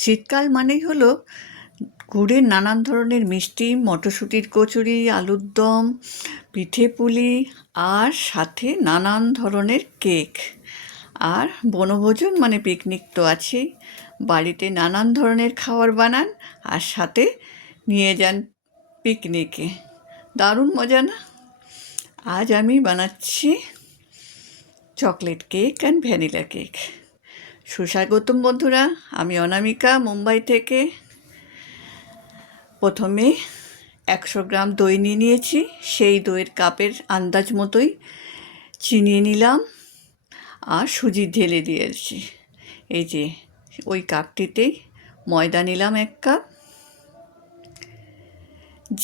শীতকাল মানেই হলো গুড়ের নানান ধরনের মিষ্টি, মটরশুঁটির কচুরি, আলুর দম, পিঠে পুলি আর সাথে নানান ধরনের কেক। আর বনভোজন মানে পিকনিক তো আছেই। বাড়িতে নানান ধরনের খাবার বানান আর সাথে নিয়ে যান পিকনিকে। দারুণ মজা না? আজ আমি বানাচ্ছি chocolate cake and vanilla cake. সুস্বাগতম বন্ধুরা, আমি অনামিকা মুম্বাই থেকে। প্রথমে 100 গ্রাম দই নিয়েছি। সেই দইয়ের কাপের আন্দাজ মতোই চিনি নিলাম আর সুজি ঢেলে দিয়েছি। এই যে ওই কাপটিতেই ময়দা নিলাম 1 কাপ।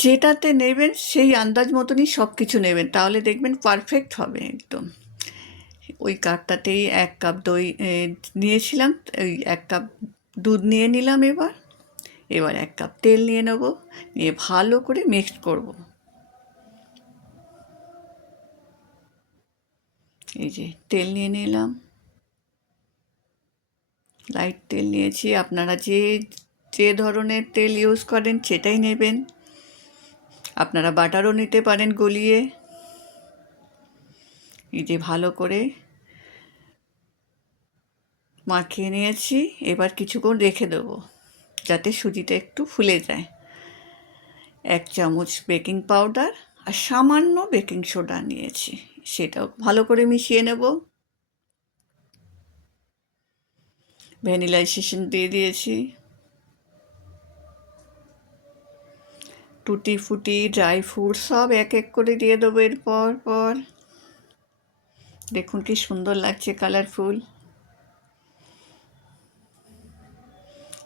যেটাতে নেবেন সেই আন্দাজ মতনই সব কিছু নেবেন, তাহলে দেখবেন পারফেক্ট হবে একদম। ওই কাপটাতেই 1 কাপ দই নিয়েছিলাম, ওই 1 কাপ দুধ নিয়ে নিলাম। এবার 1 কাপ তেল নিয়ে নেব, নিয়ে ভালো করে মিক্সড করব। এই যে তেল নিয়ে নিলাম, লাইট তেল নিয়েছি। আপনারা যে ধরনের তেল ইউজ করেন সেটাই নেবেন। আপনারা বাটারও নিতে পারেন গলিয়ে। এই যে ভালো করে মাখিয়ে নিয়েছি। এবার কিছুক্ষণ রেখে দেবো যাতে সুজিটা একটু ফুলে যায়। 1 চামচ বেকিং পাউডার আর সামান্য বেকিং সোডা নিয়েছি, সেটাও ভালো করে মিশিয়ে নেব। ভ্যানিলা এসেন্স দিয়ে দিয়েছি। টুটি ফুটি ড্রাই ফ্রুট সব এক এক করে দিয়ে দেবো এর পর। দেখুন কি সুন্দর লাগছে, কালারফুল।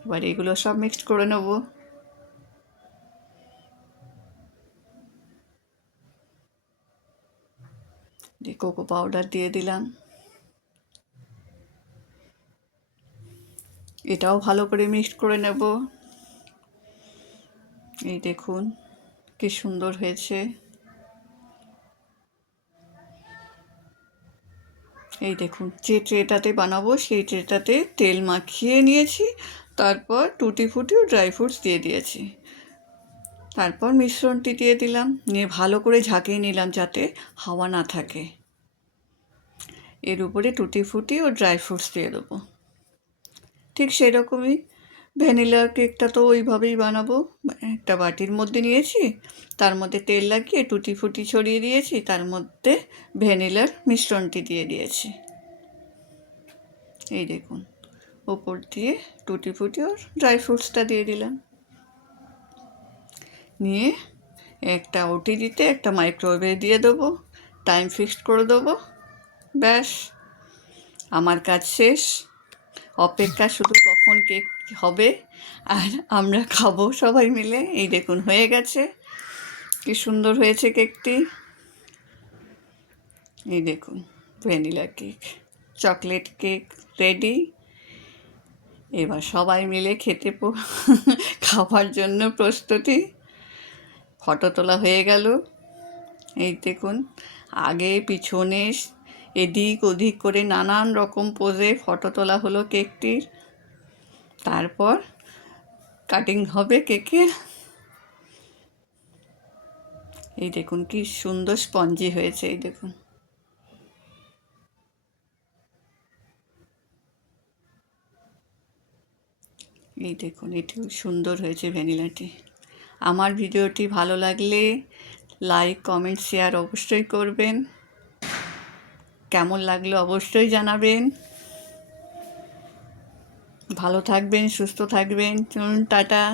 এবার এগুলো সব মিক্সড করে নেব। কোকো পাউডার দিয়ে দিলাম। এটাও ভালো করে মিক্সড করে নেব। এই দেখুন কি সুন্দর হয়েছে। এই দেখুন, যে ট্রেটাতে বানাবো সেই ট্রেটাতে তেল মাখিয়ে নিয়েছি। তারপর টুটি ফুটি ও ড্রাই ফ্রুটস দিয়ে দিয়েছি। তারপর মিশ্রণটি দিয়ে দিলাম, নিয়ে ভালো করে ঝাঁকিয়ে নিলাম যাতে হাওয়া না থাকে। এর উপরে টুটি ফুটি ও ড্রাই ফ্রুটস দিয়ে দেবো। ঠিক সেরকমই ভ্যানিলা কেকটা তো ওইভাবেই বানাবো। একটা বাটির মধ্যে নিয়েছি, তার মধ্যে তেল লাগিয়ে টুটি ফুটি ছড়িয়ে দিয়েছি, তার মধ্যে ভ্যানিলার মিশ্রণটি দিয়ে দিয়েছি। এই দেখুন, ওপর দিয়ে টুটি ফুটি আর ড্রাই ফ্রুটসটা দিয়ে দিলাম। নিয়ে একটা ওটিজিতে একটা মাইক্রোওয়েভে দিয়ে দেবো, টাইম ফিক্সড করে দেবো। ব্যাস, আমার কাজ শেষ। অপেক্ষা শুধু কখন কেক হবে আর আমরা খাবো সবাই মিলে। এই দেখুন হয়ে গেছে, কি সুন্দর হয়েছে কেকটি। এই দেখুন vanilla cake, chocolate cake ready. এবার সবাই মিলে খাবার জন্য প্রস্তুতি। ফটো তোলা হয়ে গেল। এই দেখুন, আগে পিছনে এদিক ওদিক করে নানান রকম পোজে ফটো তোলা হলো কেকটির। তারপর কাটিং হবে কেকের। এই দেখুন কি সুন্দর স্পঞ্জি হয়েছে। এই দেখুন, এই দেখুন এটিও সুন্দর হয়েছে ভ্যানিলাটি। আমার ভিডিওটি ভালো লাগলে লাইক কমেন্ট শেয়ার অবশ্যই করবেন। কেমন লাগলো অবশ্যই জানাবেন। ভালো থাকবেন, সুস্থ থাকবেন। চলুন টাটা।